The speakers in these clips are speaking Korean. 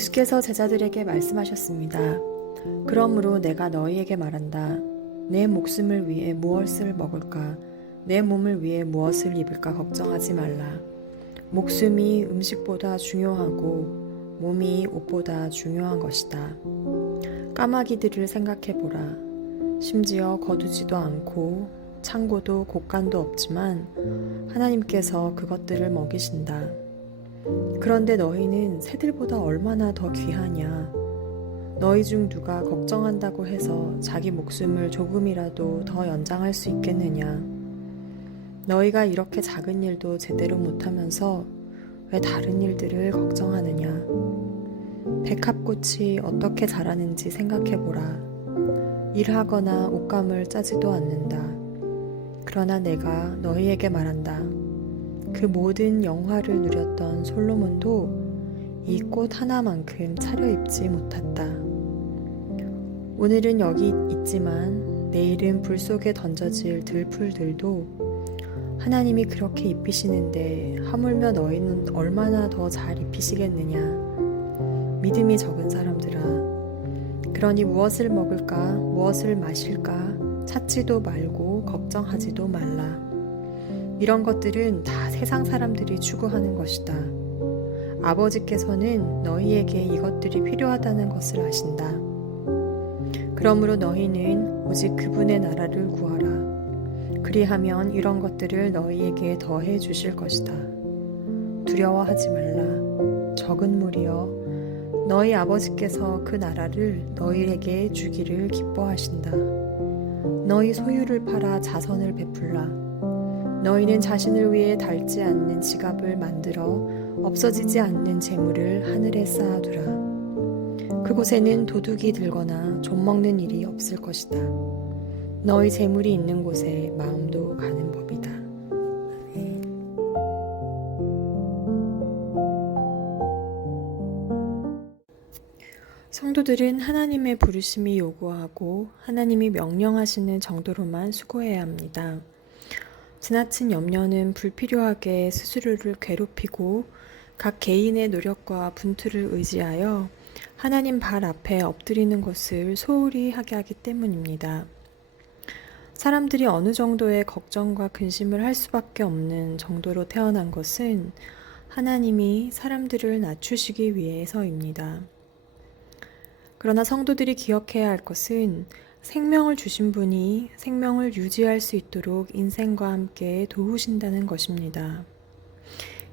예수께서 제자들에게 말씀하셨습니다. 그러므로 내가 너희에게 말한다. 내 목숨을 위해 무엇을 먹을까? 내 몸을 위해 무엇을 입을까 걱정하지 말라. 목숨이 음식보다 중요하고 몸이 옷보다 중요한 것이다. 까마귀들을 생각해보라. 심지어 거두지도 않고 창고도 곳간도 없지만 하나님께서 그것들을 먹이신다. 그런데 너희는 새들보다 얼마나 더 귀하냐. 너희 중 누가 걱정한다고 해서 자기 목숨을 조금이라도 더 연장할 수 있겠느냐. 너희가 이렇게 작은 일도 제대로 못하면서 왜 다른 일들을 걱정하느냐. 백합꽃이 어떻게 자라는지 생각해보라. 일하거나 옷감을 짜지도 않는다. 그러나 내가 너희에게 말한다. 그 모든 영화를 누렸던 솔로몬도 이 꽃 하나만큼 차려입지 못했다. 오늘은 여기 있지만 내일은 불 속에 던져질 들풀들도 하나님이 그렇게 입히시는데 하물며 너희는 얼마나 더 잘 입히시겠느냐. 믿음이 적은 사람들아. 그러니 무엇을 먹을까, 무엇을 마실까 찾지도 말고 걱정하지도 말라. 이런 것들은 다 세상 사람들이 추구하는 것이다. 아버지께서는 너희에게 이것들이 필요하다는 것을 아신다. 그러므로 너희는 오직 그분의 나라를 구하라. 그리하면 이런 것들을 너희에게 더해 주실 것이다. 두려워하지 말라. 적은 무리여, 너희 아버지께서 그 나라를 너희에게 주기를 기뻐하신다. 너희 소유를 팔아 자선을 베풀라. 너희는 자신을 위해 닳지 않는 지갑을 만들어 없어지지 않는 재물을 하늘에 쌓아두라. 그곳에는 도둑이 들거나 좀먹는 일이 없을 것이다. 너희 재물이 있는 곳에 마음도 가는 법이다. 성도들은 하나님의 부르심이 요구하고 하나님이 명령하시는 정도로만 수고해야 합니다. 지나친 염려는 불필요하게 스스로를 괴롭히고 각 개인의 노력과 분투를 의지하여 하나님 발 앞에 엎드리는 것을 소홀히 하게 하기 때문입니다. 사람들이 어느 정도의 걱정과 근심을 할 수밖에 없는 정도로 태어난 것은 하나님이 사람들을 낮추시기 위해서입니다. 그러나 성도들이 기억해야 할 것은 생명을 주신 분이 생명을 유지할 수 있도록 인생과 함께 도우신다는 것입니다.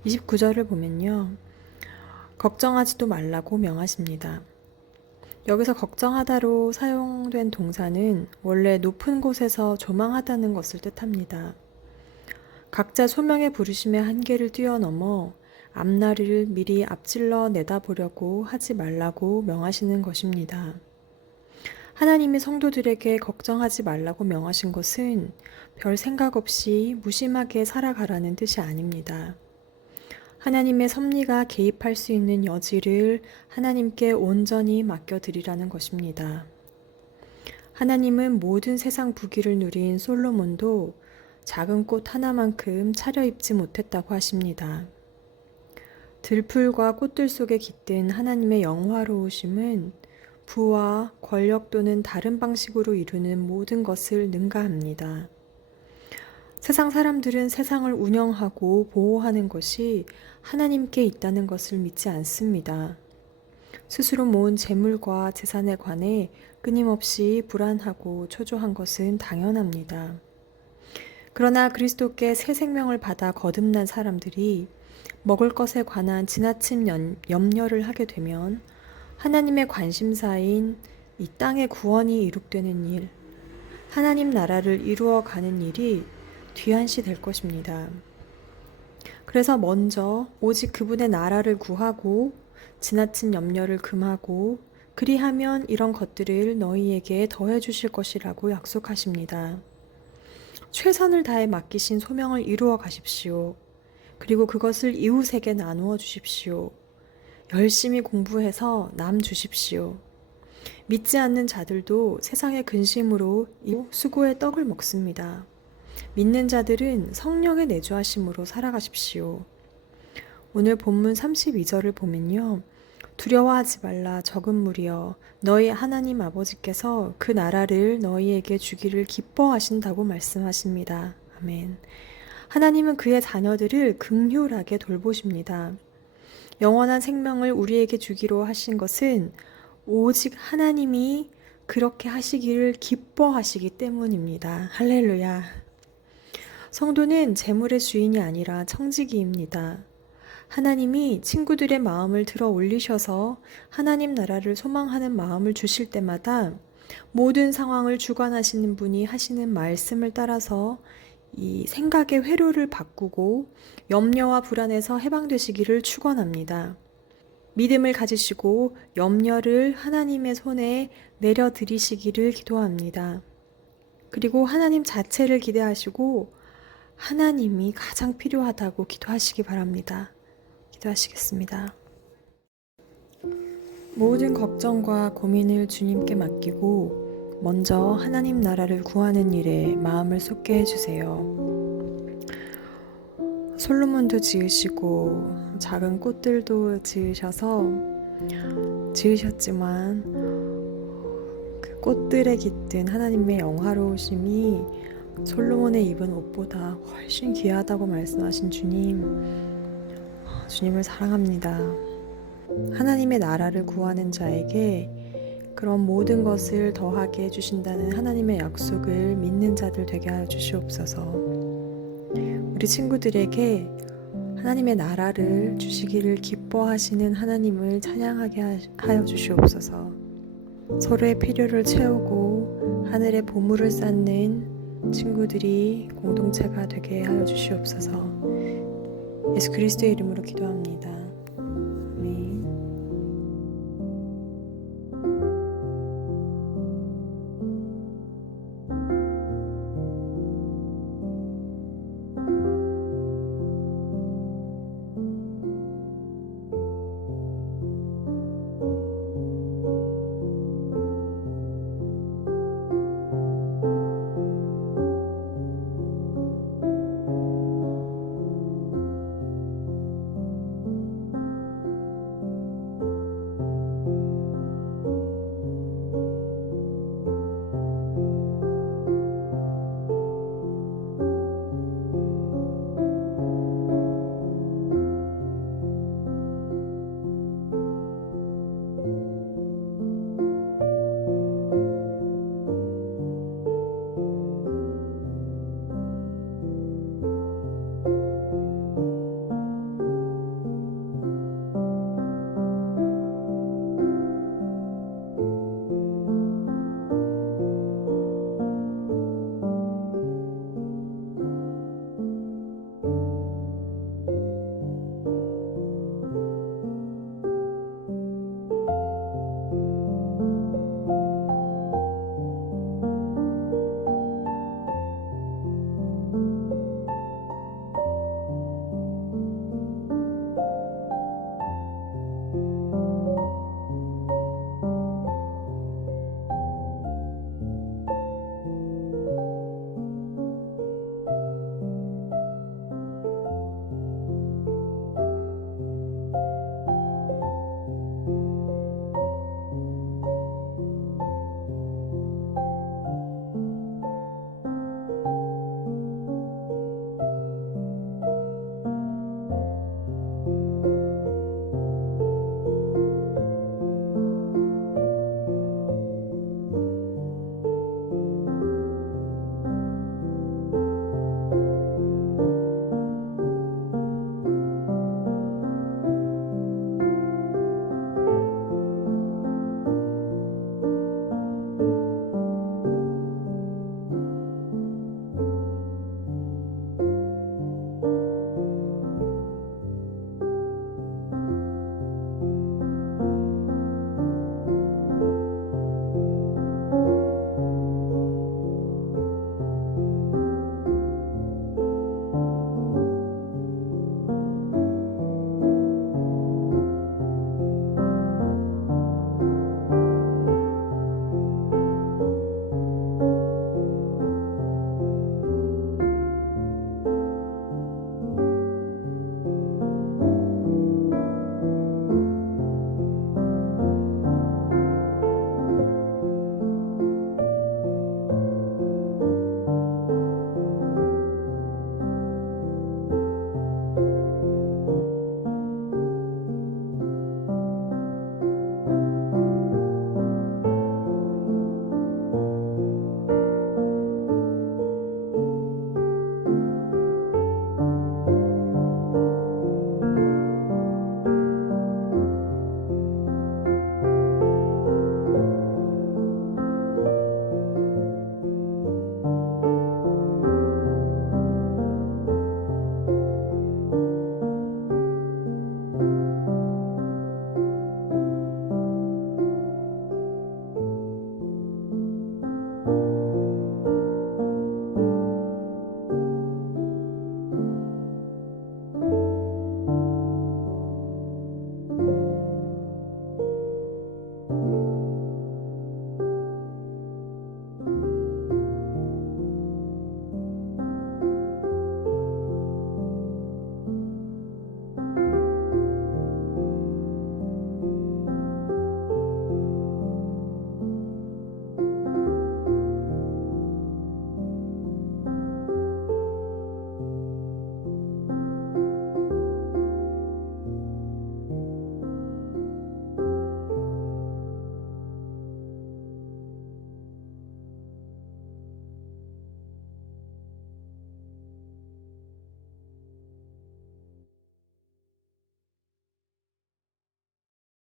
29절을 보면요. 걱정하지도 말라고 명하십니다. 여기서 걱정하다로 사용된 동사는 원래 높은 곳에서 조망하다는 것을 뜻합니다. 각자 소명의 부르심의 한계를 뛰어넘어 앞날을 미리 앞질러 내다보려고 하지 말라고 명하시는 것입니다. 하나님이 성도들에게 걱정하지 말라고 명하신 것은 별 생각 없이 무심하게 살아가라는 뜻이 아닙니다. 하나님의 섭리가 개입할 수 있는 여지를 하나님께 온전히 맡겨드리라는 것입니다. 하나님은 모든 세상 부귀를 누린 솔로몬도 작은 꽃 하나만큼 차려입지 못했다고 하십니다. 들풀과 꽃들 속에 깃든 하나님의 영화로우심은 부와 권력 또는 다른 방식으로 이루는 모든 것을 능가합니다. 세상 사람들은 세상을 운영하고 보호하는 것이 하나님께 있다는 것을 믿지 않습니다. 스스로 모은 재물과 재산에 관해 끊임없이 불안하고 초조한 것은 당연합니다. 그러나 그리스도께 새 생명을 받아 거듭난 사람들이 먹을 것에 관한 지나친 염려를 하게 되면 하나님의 관심사인 이 땅의 구원이 이룩되는 일, 하나님 나라를 이루어가는 일이 뒤안시 될 것입니다. 그래서 먼저 오직 그분의 나라를 구하고 지나친 염려를 금하고 그리하면 이런 것들을 너희에게 더해 주실 것이라고 약속하십니다. 최선을 다해 맡기신 소명을 이루어 가십시오. 그리고 그것을 이웃에게 나누어 주십시오. 열심히 공부해서 남 주십시오. 믿지 않는 자들도 세상의 근심으로 수고의 떡을 먹습니다. 믿는 자들은 성령의 내주하심으로 살아가십시오. 오늘 본문 32절을 보면요. 두려워하지 말라 적은 무리여 너희 하나님 아버지께서 그 나라를 너희에게 주기를 기뻐하신다고 말씀하십니다. 아멘. 하나님은 그의 자녀들을 긍휼하게 돌보십니다. 영원한 생명을 우리에게 주기로 하신 것은 오직 하나님이 그렇게 하시기를 기뻐하시기 때문입니다. 할렐루야. 성도는 재물의 주인이 아니라 청지기입니다. 하나님이 친구들의 마음을 들어 올리셔서 하나님 나라를 소망하는 마음을 주실 때마다 모든 상황을 주관하시는 분이 하시는 말씀을 따라서 이 생각의 회로를 바꾸고 염려와 불안에서 해방되시기를 축원합니다. 믿음을 가지시고 염려를 하나님의 손에 내려드리시기를 기도합니다. 그리고 하나님 자체를 기대하시고 하나님이 가장 필요하다고 기도하시기 바랍니다. 기도하시겠습니다. 모든 걱정과 고민을 주님께 맡기고 먼저 하나님 나라를 구하는 일에 마음을 쏟게 해주세요. 솔로몬도 지으시고 작은 꽃들도 지으셨지만 그 꽃들에 깃든 하나님의 영화로우심이 솔로몬의 입은 옷보다 훨씬 귀하다고 말씀하신 주님을 사랑합니다. 하나님의 나라를 구하는 자에게 그런 모든 것을 더하게 해주신다는 하나님의 약속을 믿는 자들 되게 하여 주시옵소서. 우리 친구들에게 하나님의 나라를 주시기를 기뻐하시는 하나님을 찬양하게 하여 주시옵소서. 서로의 필요를 채우고 하늘의 보물을 쌓는 친구들이 공동체가 되게 하여 주시옵소서. 예수 그리스도의 이름으로 기도합니다.